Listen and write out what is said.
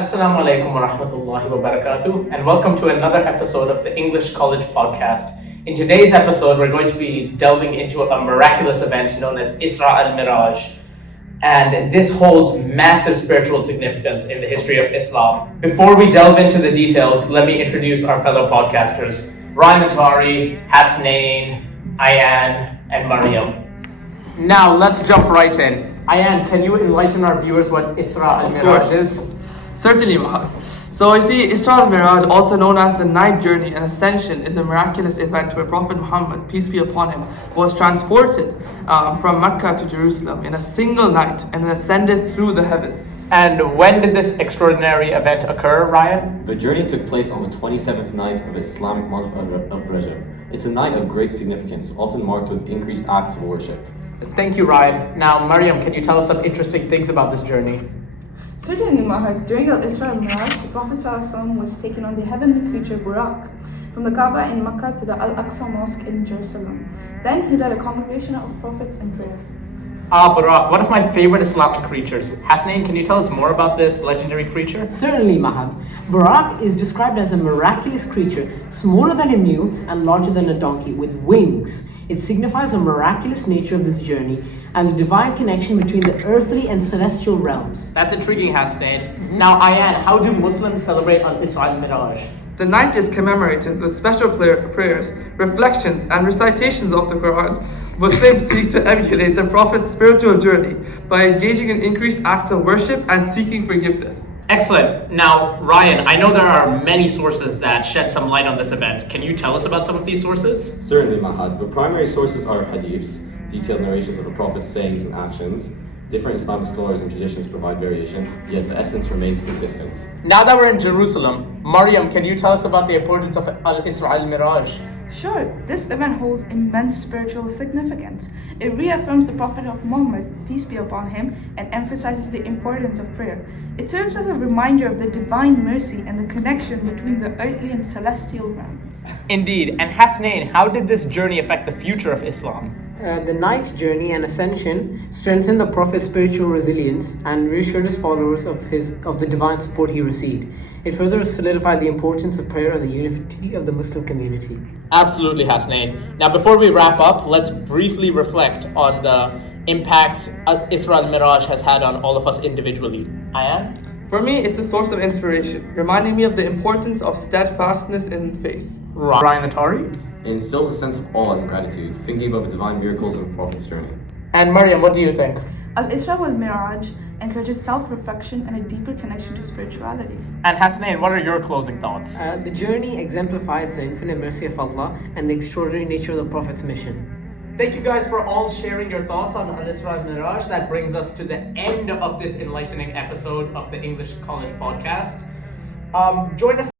Assalamu alaikum wa rahmatullahi wa barakatuh, and welcome to another episode of the English College Podcast. In today's episode, we're going to be delving into a miraculous event known as Isr'a Mi'raj, and this holds massive spiritual significance in the history of Islam. Before we delve into the details, let me introduce our fellow podcasters, Ryan Atari, Hasnain, Ayan, and Mariam. Now, let's jump right in. Ayan, can you enlighten our viewers what Isra Mi'raj is? Certainly, Mahal. So you see, Isra Mi'raj, also known as the night journey and ascension, is a miraculous event where Prophet Muhammad, peace be upon him, was transported from Mecca to Jerusalem in a single night and then ascended through the heavens. And when did this extraordinary event occur, Ryan? The journey took place on the 27th night of Islamic month of Rajab. It's a night of great significance, often marked with increased acts of worship. Thank you, Ryan. Now, Mariam, can you tell us some interesting things about this journey? Certainly, Mahad. During Isra Mi'raj, the Prophet ﷺ was taken on the heavenly creature Buraq from the Kaaba in Mecca to the Al-Aqsa Mosque in Jerusalem. Then he led a congregation of prophets in prayer. Buraq, one of my favorite Islamic creatures. Hasnain, can you tell us more about this legendary creature? Certainly, Mahad. Buraq is described as a miraculous creature, smaller than a mule and larger than a donkey, with wings. It signifies the miraculous nature of this journey and the divine connection between the earthly and celestial realms. That's intriguing, Hasnain. Now, Ayan, how do Muslims celebrate on Isra Mi'raj? The night is commemorated with special prayers, reflections, and recitations of the Quran. Muslims seek to emulate the Prophet's spiritual journey by engaging in increased acts of worship and seeking forgiveness. Excellent. Now, Ryan, I know there are many sources that shed some light on this event. Can you tell us about some of these sources? Certainly, Mahad. The primary sources are hadiths, detailed narrations of the Prophet's sayings and actions. Different Islamic scholars and traditions provide variations, yet the essence remains consistent. Now that we're in Jerusalem, Mariam, can you tell us about the importance of Isra Mi'raj? Sure, this event holds immense spiritual significance. It reaffirms the Prophet of Muhammad, peace be upon him, and emphasizes the importance of prayer. It serves as a reminder of the divine mercy and the connection between the earthly and celestial realms. Indeed. And Hasnain, how did this journey affect the future of Islam? The night journey and ascension strengthened the Prophet's spiritual resilience and reassured his followers of the divine support he received. It further solidified the importance of prayer and the unity of the Muslim community. Absolutely, Hasnain. Now, before we wrap up, let's briefly reflect on the impact Isra Mi'raj has had on all of us individually. Ayan? For me, it's a source of inspiration, reminding me of the importance of steadfastness in faith. Ryan Atari? It instills a sense of awe and gratitude, thinking about the divine miracles of the Prophet's journey. And Mariam, what do you think? Al-Isra wal-Mi'raj encourages self-reflection and a deeper connection to spirituality. And Hasnain, what are your closing thoughts? The journey exemplifies the infinite mercy of Allah and the extraordinary nature of the Prophet's mission. Thank you guys for all sharing your thoughts on Isra Mi'raj. That brings us to the end of this enlightening episode of the English College Podcast. Join us